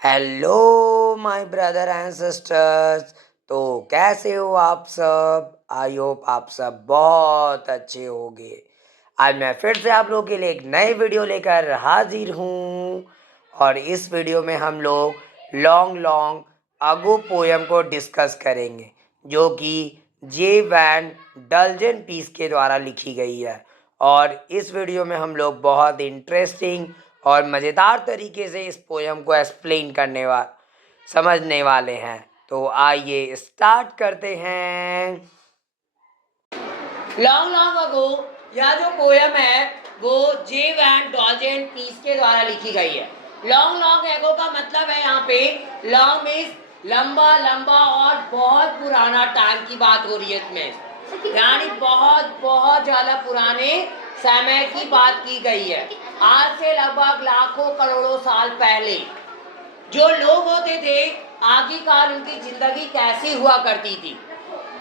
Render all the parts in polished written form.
Hello my brother and sisters. तो कैसे हो आप सब? आई होप आप सब बहुत अच्छे होंगे। आज मैं फिर से आप लोगों के लिए एक नई वीडियो लेकर हाजिर हूँ और इस वीडियो में हम लोग लॉन्ग लॉन्ग अगो पोयम को डिस्कस करेंगे जो कि जे वैन डल्जेन पीस के द्वारा लिखी गई है। और इस वीडियो में हम लोग बहुत इंटरेस्टिंग और मज़ेदार तरीके से इस पोयम को एक्सप्लेन समझने वाले हैं। तो आइए स्टार्ट करते हैं। लॉन्ग लॉन्ग अगो यह जो पोयम है वो जे वैन डॉल्जेन पीस के द्वारा लिखी गई है। लॉन्ग लॉन्ग एगो का मतलब है यहाँ पे लॉन्ग मीन्स लंबा लंबा और बहुत पुराना टाइम की बात हो रही है इसमें, यानी बहुत बहुत ज्यादा पुराने समय की बात की गई है। आज से लगभग लाखों करोड़ों साल पहले जो लोग होते थे आखिरकार उनकी जिंदगी कैसी हुआ करती थी।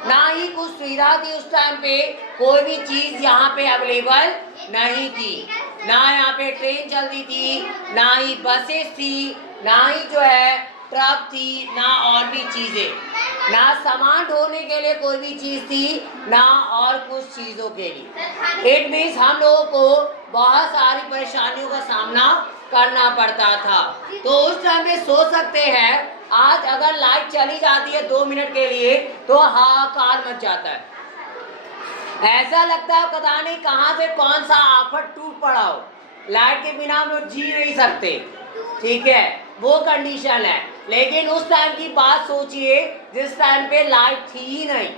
ना ही कुछ सुविधा थी उस टाइम पे, कोई भी चीज यहाँ पे अवेलेबल नहीं थी। ना यहाँ पे ट्रेन चलती थी, ना ही बसेस थी, ना ही जो है ट्रक थी, ना और भी चीजें, ना सामान ढोने के लिए कोई भी चीज थी, ना और कुछ चीजों के लिए। इट मीन्स हम लोगों को बहुत सारी परेशानियों का सामना करना पड़ता था। तो उस टाइम में सोच सकते हैं आज अगर लाइट चली जाती है 2 मिनट के लिए तो हाहाकार मच जाता है। ऐसा लगता है पता नहीं कहां से कौन सा आफत टूट पड़ा हो। लाइट के बिना हम लोग जी नहीं सकते, ठीक है, वो कंडीशन है। लेकिन उस टाइम की बात सोचिए जिस टाइम पे लाइट थी ही नहीं,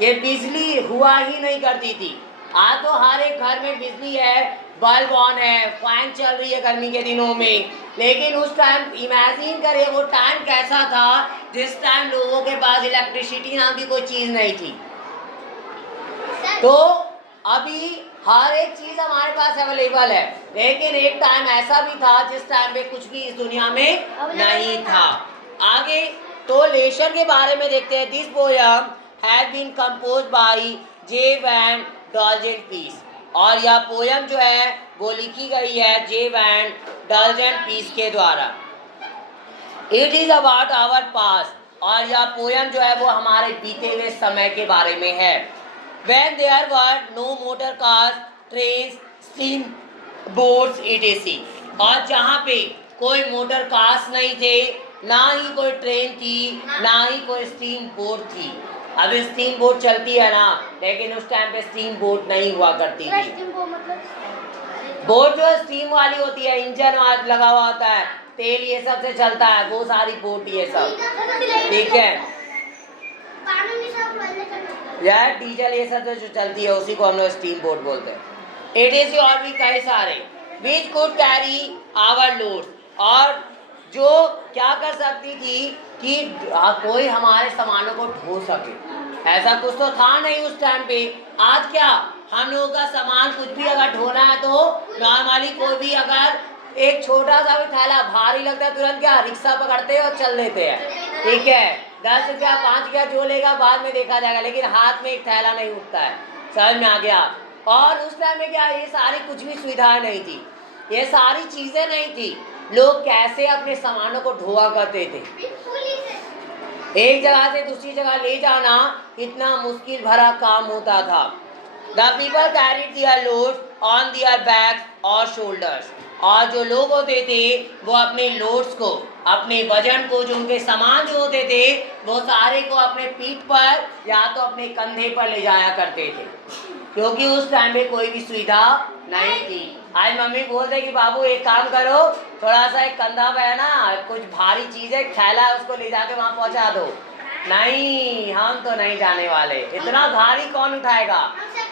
ये बिजली हुआ ही नहीं करती थी। आज तो हर एक घर में बिजली है, बल्ब ऑन है, फैन चल रही है गर्मी के दिनों में। लेकिन उस टाइम इमेजिन करिए वो टाइम कैसा था जिस टाइम लोगों के पास इलेक्ट्रिसिटी नाम की कोई चीज नहीं थी। तो अभी हर एक चीज हमारे पास अवेलेबल है, लेकिन एक टाइम ऐसा भी था जिस टाइम पे कुछ भी इस दुनिया में नहीं था। आगे तो लेशन के बारे में देखते हैं। This poem has been compose by J van Dolzen Pease, और यह पोयम जो है वो लिखी गई है जे वैन डॉल्जेन पीस के द्वारा। इट इज अबाउट आवर पास, और यह पोयम जो है वो हमारे बीते हुए समय के बारे में है। When there were no motor cars, trains, steam boats etc. और जहाँ पे कोई मोटर कार्स नहीं थे, ना ही कोई ट्रेन थी, ना ही कोई स्टीम बोट थी। अब स्टीम बोट चलती है ना, लेकिन उस टाइम पे स्टीम बोट नहीं हुआ करती थी। बोट जो स्टीम वाली होती है, इंजन लगा हुआ होता है, तेल ये सब से चलता है, वो सारी बोट ये सब, ठीक है। यार डीजल ये सब जो चलती है उसी को हम लोग स्टीम बोट बोलते हैं। एडीसी और भी कई सारे which could carry our load, और जो क्या कर सकती थी कि कोई हमारे सामानों को ढो सके। ऐसा कुछ तो था नहीं उस टाइम पे। आज क्या हम लोगों का सामान कुछ भी अगर ढोना है तो नॉर्मली कोई भी अगर एक छोटा सा भी थैला भारी लगता है तुरंत क्या रिक्शा पकड़ते हैं और चल देते हैं, ठीक है। 10 रुपया 5 रुपया जो लेगा बाद में देखा जाएगा, लेकिन हाथ में एक थैला नहीं उठता है। समझ में आ गया। और उस टाइम में क्या ये सारी कुछ भी सुविधाएं नहीं थी, ये सारी चीजें नहीं थी। लोग कैसे अपने सामानों को ढोआ करते थे। एक जगह से दूसरी जगह ले जाना इतना मुश्किल भरा काम होता था। The people carried their loads on their backs or shoulders, और जो लोग होते थे वो अपने लोड्स को, अपने वजन को, जो उनके सामान जो होते थे वो सारे को अपने पीठ पर या तो अपने कंधे पर ले जाया करते थे, क्योंकि उस टाइम में कोई भी सुविधा नहीं थी। आज मम्मी बोलते कि बाबू एक काम करो, थोड़ा सा एक कंधा पे है ना कुछ भारी चीज है थैला है, उसको ले जाके वहां पहुंचा दो। नहीं, हम तो नहीं जाने वाले, इतना भारी कौन उठाएगा।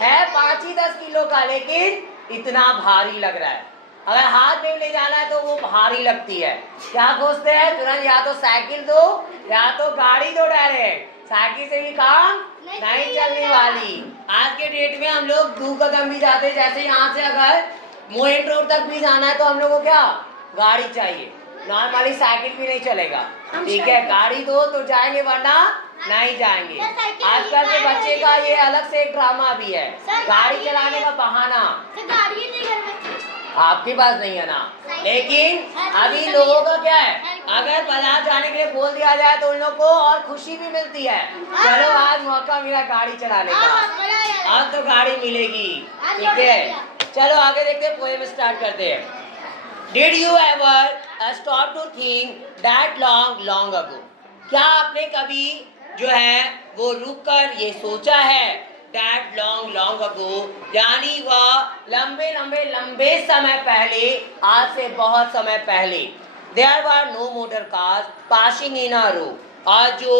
है 5 ही 10 किलो का, लेकिन इतना भारी लग रहा है। अगर हाथ में ले जाना है तो वो भारी लगती है। क्या खोजते हैं तुरंत, या तो साइकिल दो या तो गाड़ी दो डायरेक्ट। साइकिल से भी काम नहीं चलने वाली। आज के डेट में हम लोग 2 कदम भी जाते, जैसे यहाँ से अगर मोइन रोड तक भी जाना है तो हम लोग को क्या गाड़ी चाहिए, नॉर्मली साइकिल भी नहीं चलेगा, ठीक है। गाड़ी दो तो जाएंगे वरना नहीं जाएंगे। आजकल के बच्चे का ये अलग से एक ड्रामा भी है, गाड़ी चलाने का बहाना। आपके पास नहीं है ना, लेकिन अभी लोगों का क्या है, अगर बाजार जाने के लिए बोल दिया जाए तो उन लोग को और खुशी भी मिलती है। चलो आज मौका मिला गाड़ी चलाने का, अब तो गाड़ी मिलेगी। ठीक है, चलो आगे देखते हैं, पोएम स्टार्ट करते हैं। Did you ever stop to think that long ago? क्या आपने कभी जो है वो रुक कर ये सोचा है that long ago, यानी वह लंबे समय पहले, आज से बहुत समय पहले, there were no motor cars passing in a row, और जो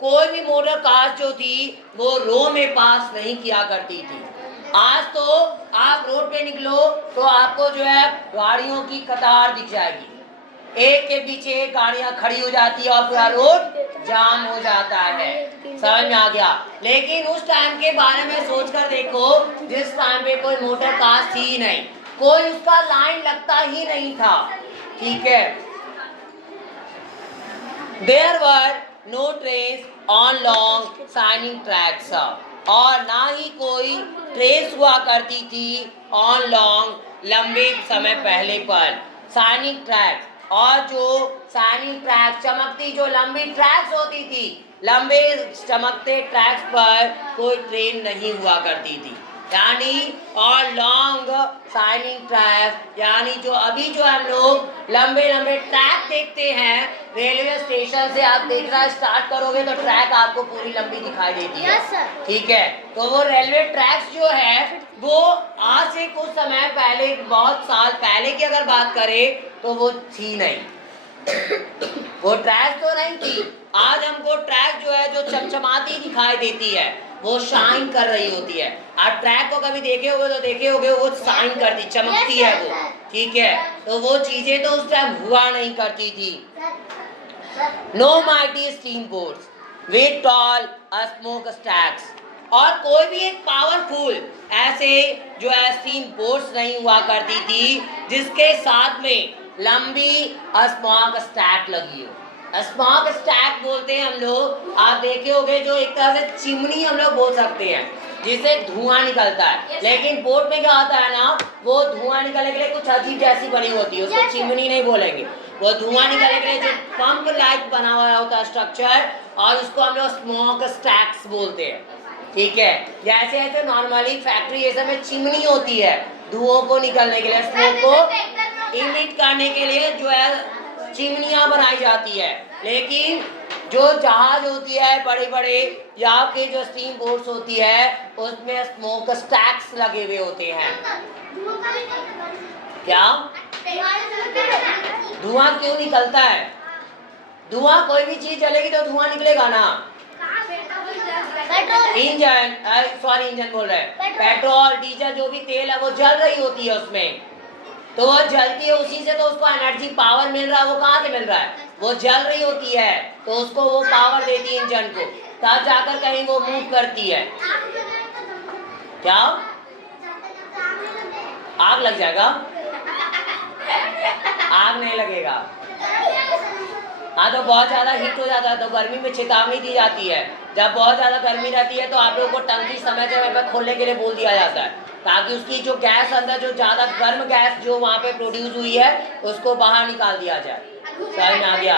कोई भी मोटर कार जो थी वो रो में पास नहीं किया करती थी। आज तो आप रोड पे निकलो तो आपको जो है गाड़ियों की कतार दिख जाएगी, एक के पीछे एक गाड़ियां खड़ी हो जाती है और पूरा रोड जाम हो जाता है। समझ में आ गया? लेकिन उस टाइम के बारे में सोचकर देखो, जिस टाइम पे कोई मोटर कार थी ही नहीं, कोई उसका लाइन लगता ही नहीं था। ठीक है, There were no trains on long shining tracks, और ना ही कोई ट्रेस हुआ करती थी ऑन लॉन्ग, लंबे समय पहले पर, शाइनिंग ट्रैक, और जो शाइनिंग ट्रैक चमकती, जो लंबी ट्रैक्स होती थी, लंबे चमकते ट्रैक्स पर कोई ट्रेन नहीं हुआ करती थी। यानी और लॉन्ग शाइनिंग ट्रैक, यानी जो अभी जो हम लोग लंबे लंबे ट्रैक देखते हैं रेलवे स्टेशन से, आप देखना स्टार्ट करोगे तो ट्रैक आपको पूरी लंबी दिखाई देती है। ठीक है, तो वो रेलवे ट्रैक्स जो है वो आज से कुछ समय पहले, बहुत साल पहले की अगर बात करें तो वो थी नहीं, वो ट्रैक तो नहीं थी। आज हमको ट्रैक जो है जो चमचमाती दिखाई देती है, वो शाइन कर रही होती है। आप ट्रैक को कभी देखे होगे वो शाइन करती, चमकती है वो। ठीक है, तो वो चीजें तो उस टाइम हुआ नहीं करती थी। No mighty steam boats with tall smoke stacks, और कोई भी एक पावरफुल ऐसे जो है स्टीम बोट्स नहीं हुआ करती थी जिसके साथ में लंबी स्मोक स्टैक लगी हो। स्मोक स्टैक बोलते हैं हम लोग, आप देखे होंगे जो एक तरह से चिमनी हम लोग बोल सकते हैं, जिसे धुआं निकलता है। लेकिन बोट में क्या होता है ना, वो धुआं निकलने के लिए कुछ अजीब जैसी बनी होती है, उसको चिमनी नहीं बोलेंगे, वो धुआं निकलने के लिए जो पंप लाइक बना हुआ होता है स्ट्रक्चर, और उसको हम लोग स्मोक स्टैक्स बोलते हैं। ठीक है, जैसे ऐसे नॉर्मली फैक्ट्री ये सब में चिमनी होती है धुओं को निकलने के लिए, स्मोक को इमिट करने के लिए जो है चिमनियां बनाई जाती है। लेकिन जो जहाज होती है बड़े बड़े, या के जो स्टीम बोट्स होती है, उसमें स्मोक स्टैक्स लगे हुए होते हैं। क्या धुआं क्यों निकलता है? धुआं, कोई भी चीज जलेगी तो धुआं निकलेगा ना। इंजन, सॉरी इंजन बोल रहे हैं, पेट्रोल डीजल जो भी तेल है वो जल रही होती है उसमें, तो वो जलती है, उसी से तो उसको एनर्जी पावर मिल रहा है। वो कहाँ से मिल रहा है? वो जल रही होती है तो उसको वो पावर देती है इंजन को, तब जाकर कहीं वो मूव करती है। क्या आग लग जाएगा? आग नहीं लगेगा। हाँ, तो बहुत ज़्यादा हीट हो जाता है तो गर्मी में चेतावनी दी जाती है। जब बहुत ज़्यादा गर्मी रहती है तो आप लोगों को टंकी समय समय पर खोलने के लिए बोल दिया जाता है, ताकि उसकी जो गैस अंदर, जो ज़्यादा गर्म गैस जो वहाँ पे प्रोड्यूस हुई है, उसको बाहर निकाल दिया जाए। समझ में आ गया?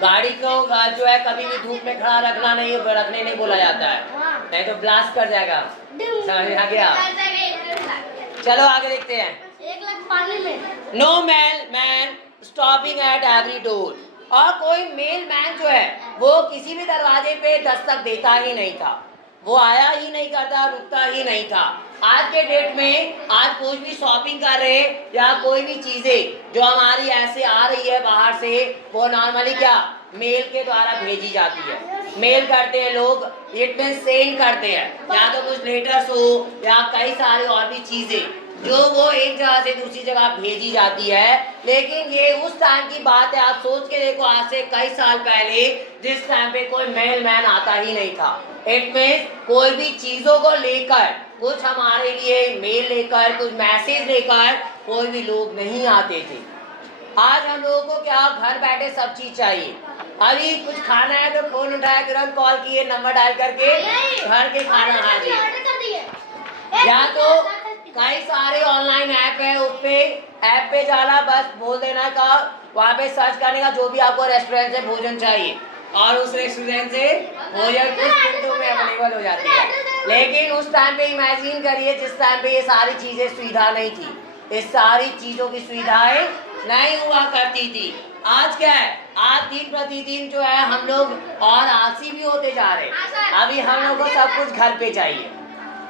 गाड़ी को जो है कभी भी धूप में खड़ा रखने नहीं बोला जाता है, नहीं तो ब्लास्ट कर जाएगा। समझ में आ गया? चलो आगे देखते हैं। No man stopping at every door, और कोई मेल मैन जो है वो किसी भी दरवाजे पे दस्तक देता ही नहीं था, वो आया ही नहीं करता, रुकता ही नहीं था। आज के डेट में आज कुछ भी शॉपिंग कर रहे या कोई भी चीजें जो हमारी ऐसे आ रही है बाहर से, वो नॉर्मली क्या मेल के द्वारा भेजी जाती है। मेल करते हैं लोग, इट मीन सेंड करते हैं, या तो कुछ लेटर्स हो या कई सारी और भी चीजें जो वो एक जगह से दूसरी जगह भेजी जाती है। लेकिन ये उस टाइम की बात है, आप सोच के देखो, आज से कई साल पहले जिस टाइम पे कोई मेल मैन आता ही नहीं था। इट मीन्स कोई भी चीज़ों को लेकर, कुछ हमारे लिए मेल लेकर, कुछ मैसेज लेकर कोई भी लोग नहीं आते थे। आज हम लोगों को क्या, घर बैठे सब चीज़ चाहिए। अभी कुछ खाना है तो फोन उठाया, तुरंत कॉल किए, नंबर डायल करके घर के खाना हाजिर। या तो कई सारे ऑनलाइन ऐप है, उस पे ऐप पे जाना, बस बोल देना का वहाँ पे सर्च करने का जो भी आपको रेस्टोरेंट से भोजन चाहिए और उस रेस्टोरेंट से भोजन कुछ मिनटों में अवेलेबल हो जाती है। लेकिन उस टाइम पे इमेजिन करिए जिस टाइम पे ये सारी चीज़ें सुविधा नहीं थी, इस सारी चीज़ों की सुविधाएं नहीं हुआ करती थी। आज क्या है, आज दिन प्रतिदिन जो है हम लोग और आलसी भी होते जा रहे हैं। अभी हम लोग को सब कुछ घर पे चाहिए,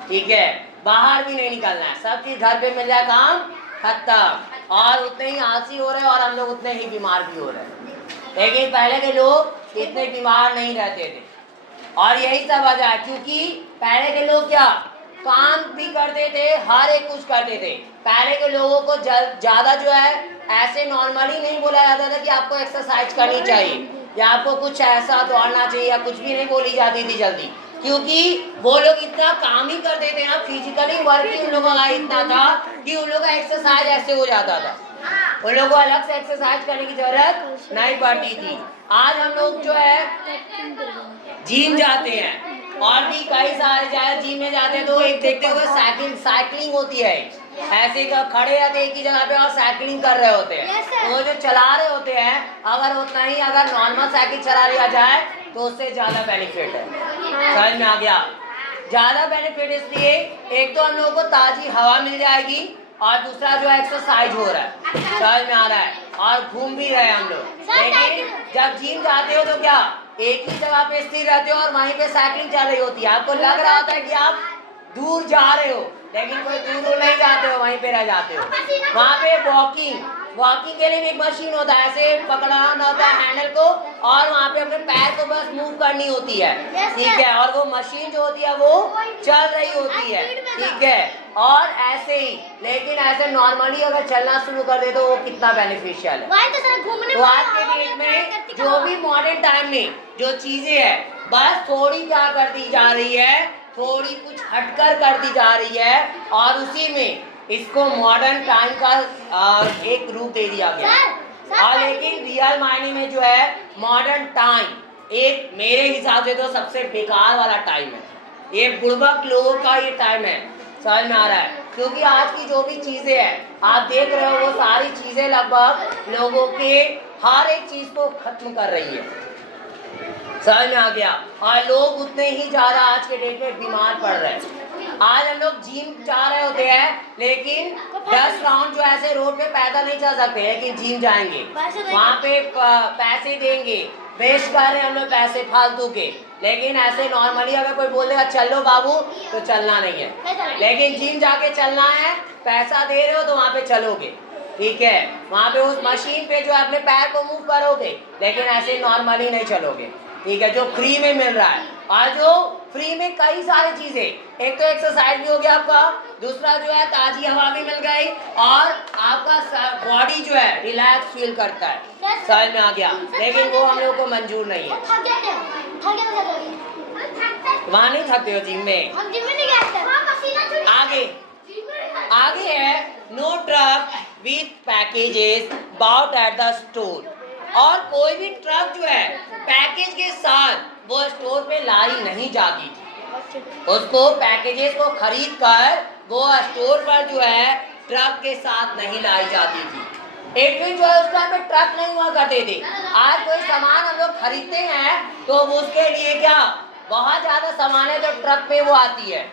ठीक है, बाहर भी नहीं निकलना है, सब चीज़ घर पे मिल जाए, काम खत्म। और उतने ही आलसी हो रहे हैं और हम लोग उतने ही बीमार भी हो रहे हैं। लेकिन पहले के लोग इतने बीमार नहीं रहते थे और यही सब वजह है, क्योंकि पहले के लोग क्या काम भी करते थे, हर एक कुछ करते थे। पहले के लोगों को ज़्यादा जो है ऐसे नॉर्मली नहीं बोला जाता था कि आपको एक्सरसाइज करनी चाहिए या आपको कुछ ऐसा दौड़ना चाहिए या कुछ भी नहीं बोली जाती थी जल्दी, क्योंकि वो लोग इतना काम ही करते थे ना, फिजिकली वर्क ही उन लोगों का इतना था कि उन लोगों का एक्सरसाइज ऐसे हो जाता था, उन लोगों को अलग से एक्सरसाइज करने की जरूरत नहीं पड़ती थी। आज हम लोग जो है जिम जाते हैं और भी कई सारे जाए जिम में जाते हैं तो एक देखते हुए साइकिलिंग होती है, ऐसे खड़े रहते एक ही जगह पे और साइकिलिंग कर रहे होते हैं। तो जो चला रहे होते हैं अगर उतना ही अगर नॉर्मल साइकिल चला लिया जाए तो उससे ज़्यादा बेनिफिट है। समझ में आ गया? ज़्यादा बेनिफिट इसलिए एक तो हम लोगों को ताज़ी हवा मिल जाएगी और दूसरा जो है एक्सरसाइज हो रहा है, समझ में आ रहा है, और घूम भी रहे हैं हम लोग। लेकिन जब जिम जाते हो तो क्या एक ही जगह पे स्थिर रहते हो और वहीं पे साइकिलिंग चल रही होती है, आपको लग रहा होता है कि आप दूर जा रहे हो, लेकिन कोई दूर नहीं जाते हो, वहीं पे रह जाते हो। वहाँ पे वॉकिंग के लिए भी एक मशीन होता है, ऐसे पकड़ना होता है हैंडल को और वहाँ पे अपने पैर को बस मूव करनी होती है, ठीक है, और वो मशीन जो होती है वो चल रही होती है, ठीक है। और ऐसे ही, लेकिन ऐसे नॉर्मली अगर चलना शुरू कर दे तो वो कितना बेनिफिशियल है। तो आज के डेट में जो भी मॉडर्न टाइम में जो चीजें है बस थोड़ी क्या कर दी जा रही है, थोड़ी कुछ हटकर कर दी जा रही है और उसी में इसको मॉडर्न टाइम का एक रूप दे दिया गया। और लेकिन रियल मायने में जो है मॉडर्न टाइम एक मेरे हिसाब से तो सबसे बेकार वाला टाइम है, ये बुड़बक लोगों का ये टाइम है, समझ में आ रहा है, क्योंकि आज की जो भी चीज़ें हैं आप देख रहे हो वो सारी चीज़ें लगभग लोगों के हर एक चीज़ को खत्म कर रही है, समझ में आ गया। और लोग उतने ही ज़्यादा आज के डेट में बीमार पड़ रहे हैं। आज हम लोग जिम जा रहे होते हैं लेकिन 10 राउंड जो ऐसे रोड पे पैदल नहीं चल सकते, लेकिन जिम जाएंगे वहाँ पे पैसे देंगे, वेस्ट कर रहे हैं हम लोग पैसे फालतू के। लेकिन ऐसे नॉर्मली अगर कोई बोल देगा चलो बाबू तो चलना नहीं है, लेकिन जिम जाके चलना है, पैसा दे रहे हो तो वहाँ पे चलोगे, ठीक है, वहाँ पे उस मशीन पे जो अपने पैर को मूव करोगे, लेकिन ऐसे नॉर्मली नहीं चलोगे, ठीक है, जो फ्री में मिल रहा है। और जो फ्री में कई सारी चीजें, एक तो एक्सरसाइज भी हो गया आपका, दूसरा जो है ताजी हवा भी मिल गई और आपका बॉडी जो है रिलैक्स फील करता है, समझ में आ गया। लेकिन वो हम लोग को मंजूर नहीं है। वहाँ नहीं थकते हो जिम में? आगे है no truck with packages bout at the store. और कोई भी ट्रक जो है पैकेज के साथ वो स्टोर पे लाई नहीं जाती थी, उसको पैकेजेस को खरीद कर वो स्टोर पर जो है ट्रक के साथ नहीं लाई जाती थी। एक दिन जो है उस टाइम पे ट्रक नहीं हुआ करते थे। आज कोई सामान हम लोग खरीदते हैं तो उसके लिए क्या बहुत ज़्यादा सामान है तो ट्रक पे वो आती है,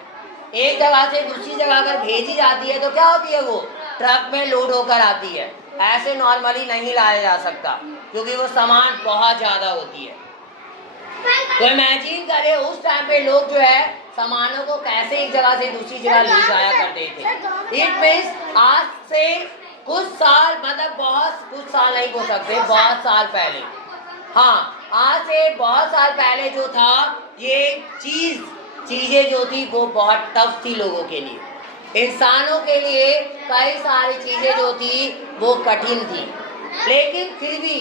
एक जगह से दूसरी जगह अगर भेजी जाती है तो क्या होती है वो ट्रक में लोड होकर आती है, ऐसे नॉर्मली नहीं लाया जा सकता क्योंकि वो सामान बहुत ज़्यादा होती है। तो इमेजिन करें उस टाइम पे लोग जो है सामानों को कैसे एक जगह से दूसरी जगह ले जाया करते थे। इट मीन्स आज से कुछ साल, मतलब बहुत कुछ साल नहीं हो सकते, बहुत साल पहले, हाँ आज से बहुत साल पहले जो था ये चीज़ें जो थी वो बहुत टफ थी लोगों के लिए, इंसानों के लिए कई सारी चीज़ें जो थी वो कठिन थी। लेकिन फिर भी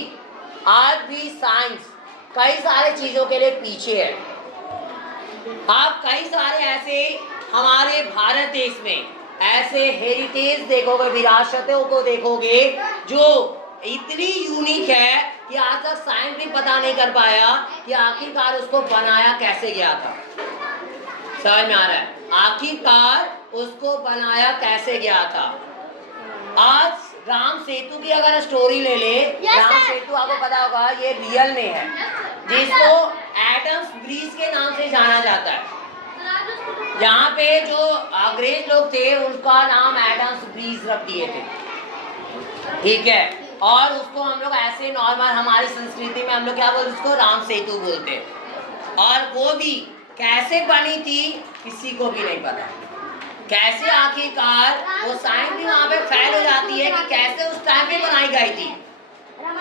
आज भी साइंस कई सारे चीज़ों के लिए पीछे है। आप कई सारे ऐसे हमारे भारत देश में ऐसे हेरिटेज देखोगे, विरासतों को देखोगे जो इतनी यूनिक है कि आज तक साइंस भी पता नहीं कर पाया कि आखिरकार उसको बनाया कैसे गया था। समझ में आ रहा है? आखिरकार उसको बनाया कैसे गया था। आज राम सेतु की अगर स्टोरी ले ले, राम सेतु आपको पता होगा ये रियल में है, जिसको एडम्स ब्रिज के नाम से जाना जाता है। यहाँ पे जो अंग्रेज लोग थे उनका नाम एडम्स ब्रिज रख दिए थे, ठीक है। और उसको हम लोग ऐसे नॉर्मल हमारी संस्कृति में हम लोग क्या बोलते, उसको राम सेतु बोलते हैं। और वो भी कैसे बनी थी किसी को भी नहीं पता, कैसे आखिरकार वो साइंस भी वहाँ पे फेल हो जाती है कि कैसे उस टाइम पे बनाई गई थी,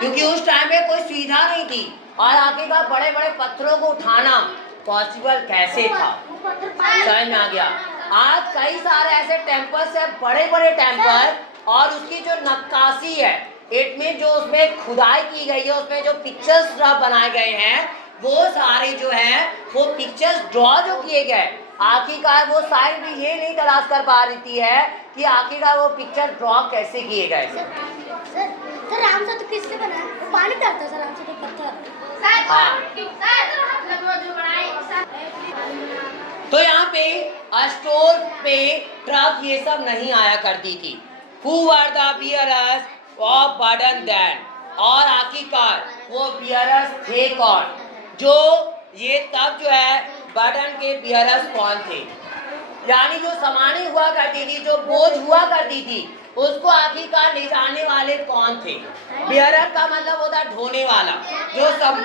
क्योंकि उस टाइम पे कोई सुविधा नहीं थी। और आखिरकार बड़े बड़े पत्थरों को उठाना पॉसिबल कैसे था, समझ में आ गया। आज कई सारे ऐसे टेम्पल्स है, बड़े बड़े टेम्पल, और उसकी जो नक्काशी है, इट मीन जो उसमें खुदाई की गई है, उसमें जो पिक्चर्स बनाए गए हैं, वो सारे जो है वो पिक्चर्स ड्रॉ जो किए गए, आखिरकार वो साइंस भी ये नहीं तलाश कर पा रही है कि आखिरकार वो पिक्चर ड्रॉ कैसे किए गए। सर राम सेतु किससे बना है? वो पानी करता है सर, राम सेतु पत्थर। हाँ। तो यहाँ पे स्टोर पे ट्रक ये सब नहीं आया करती थी। Who were the bearers of burden then? और आखिरकार वो bearers थे कौन, जो ये तब जो है बर्डन के bearers कौन थे, यानी जो सामान्य हुआ करती थी, जो बोझ हुआ करती थी, उसको आखिरकार ले जाने वाले कौन थे। बेयरर का मतलब होता है ढोने वाला, जो सब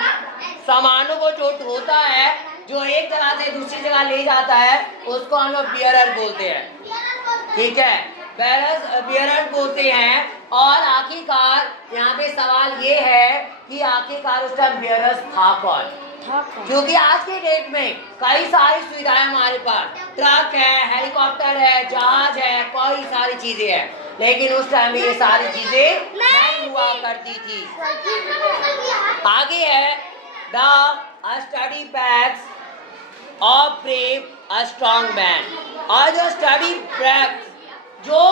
सामानों को जो ढोता है, जो एक जगह से दूसरी जगह ले जाता है, उसको हम लोग बेयरर बोलते हैं, ठीक है, बेयरर बोलते हैं। और आखिरकार यहाँ पे सवाल ये है कि आखिरकार उस टाइम बेयरर्स था कौन, क्योंकि आज के डेट में कई सारी सुविधाएं हमारे पास, ट्रक है, हेलीकॉप्टर है, जहाज है, कई सारी चीजें हैं, लेकिन उस टाइम में ये सारी चीजें नहीं हुआ करती थी। आगे है the study bags of brave a strong man. और जो स्टडी बैग जो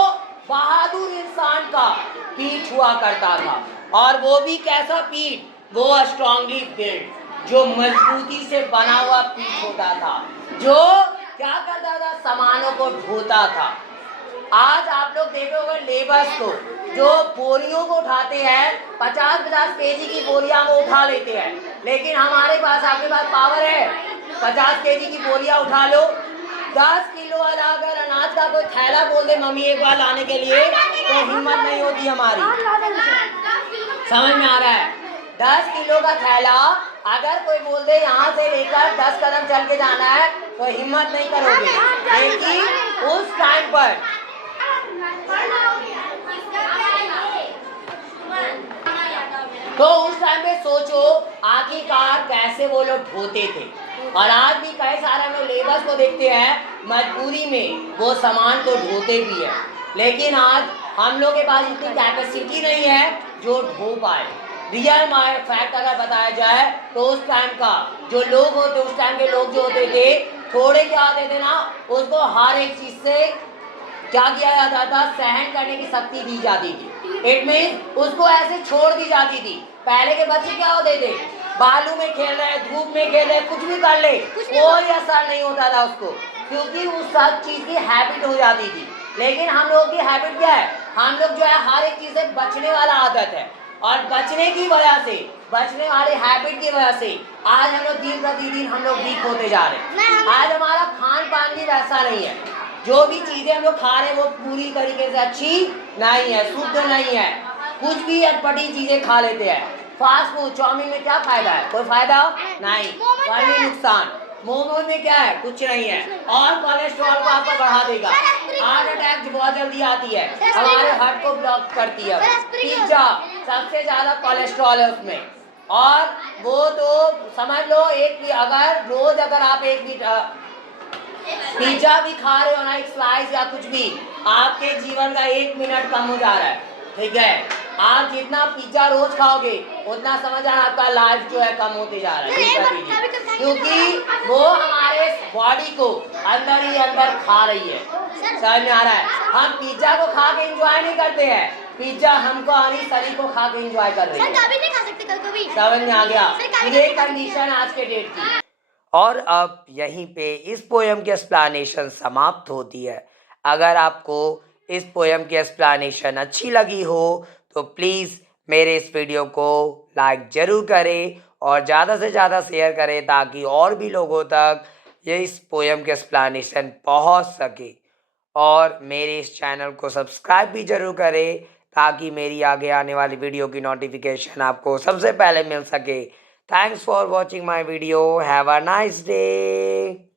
बहादुर इंसान का पीठ हुआ करता था, और वो भी कैसा पीठ, वो स्ट्रांगली बिल्ड, जो मजबूती से बना हुआ पीठ होता था, जो क्या करता था, सामानों को ढोता था। आज आप लोग देखोगे लेबर्स को जो बोरियों को उठाते हैं, 50-50 केजी की बोरियां वो उठा लेते हैं, लेकिन हमारे पास, आपके पास पावर है 50 केजी की बोरियां उठा लो। 10 किलो वाला अगर अनाज का कोई थैला बोल दे मम्मी एक बार लाने के लिए, तो हिम्मत नहीं होती हमारी, समझ में आ रहा है। 10 किलो का थैला अगर कोई बोल दे यहाँ से लेकर 10 कदम चल के जाना है, तो हिम्मत नहीं करोगे। लेकिन उस टाइम पर तो उस टाइम पे सोचो आखिरकार कैसे वो लोग ढोते थे। और आज भी कई सारे हम लोग लेबर्स को देखते हैं, मजबूरी में वो सामान को ढोते भी है, लेकिन आज हम लोग के पास इतनी कैपेसिटी नहीं है जो ढो पाए। रियल फैक्ट अगर बताया जाए तो उस टाइम का जो लोग होते, उस टाइम के लोग जो होते थे, थोड़े क्या होते थे ना, उसको हर एक चीज से क्या किया जाता था, सहन करने की शक्ति दी जाती थी। इट मीन उसको ऐसे छोड़ दी जाती थी। पहले के बच्चे क्या होते थे, बालू में खेल रहे, धूप में खेल रहे, कुछ भी कर ले, कोई असर नहीं होता था उसको, क्योंकि उस सब चीज की हैबिट हो जाती थी। लेकिन हम लोगों की हैबिट क्या है, हम लोग जो है हर एक चीज से बचने वाला आदत है, और बचने की वजह से, बचने वाले हैबिट की वजह से आज हम लोग दिन प्रतिदिन हम लोग वीक होते जा रहे हैं। आज हमारा खान पान भी वैसा नहीं है, जो भी चीजें हम लोग खा रहे हैं वो पूरी तरीके से अच्छी नहीं है, शुद्ध नहीं है, कुछ भी अटपटी चीजें खा लेते हैं। फास्ट फूड, चाउमीन में क्या फायदा है, कोई फायदा नहीं, वही नुकसान। मोमोज में क्या है, कुछ नहीं है, और कोलेस्ट्रॉल को आपको बढ़ा देगा, हार्ट अटैक बहुत जल्दी आती है, हमारे हार्ट को ब्लॉक करती है। पिज्जा सबसे ज्यादा कोलेस्ट्रॉल है उसमें, और वो तो समझ लो एक अगर रोज अगर आप एक भी पिज्जा भी खा रहे हो ना, एक स्लाइस या कुछ भी, आपके जीवन का 1 मिनट कम हो जा रहा है, ठीक है। आप जितना पिज्जा रोज खाओगे उतना समझ आना आपका लाइफ जो है कम होते जा रहा है, क्योंकि वो हमारे बॉडी को अंदर ही अंदर खा रही है, समझ में आ रहा है। हम पिज्जा को खा के एंजॉय नहीं करते हैं, पिज्जा हमको हमारी शरीर को खा के एंजॉय कर रही है, समझ में आ गया। ये कंडीशन आज के डेट की। और अब यहीं पे इस पोएम की एक्सप्लेनेशन समाप्त होती है। अगर आपको इस पोएम की एक्सप्लेनेशन अच्छी लगी हो तो प्लीज़ मेरे इस वीडियो को लाइक ज़रूर करें और ज़्यादा से ज़्यादा शेयर करें ताकि और भी लोगों तक ये इस पोएम के एक्सप्लेनेशन पहुंच सके। और मेरे इस चैनल को सब्सक्राइब भी ज़रूर करें ताकि मेरी आगे आने वाली वीडियो की नोटिफिकेशन आपको सबसे पहले मिल सके। Thanks for watching my video. Have a nice day.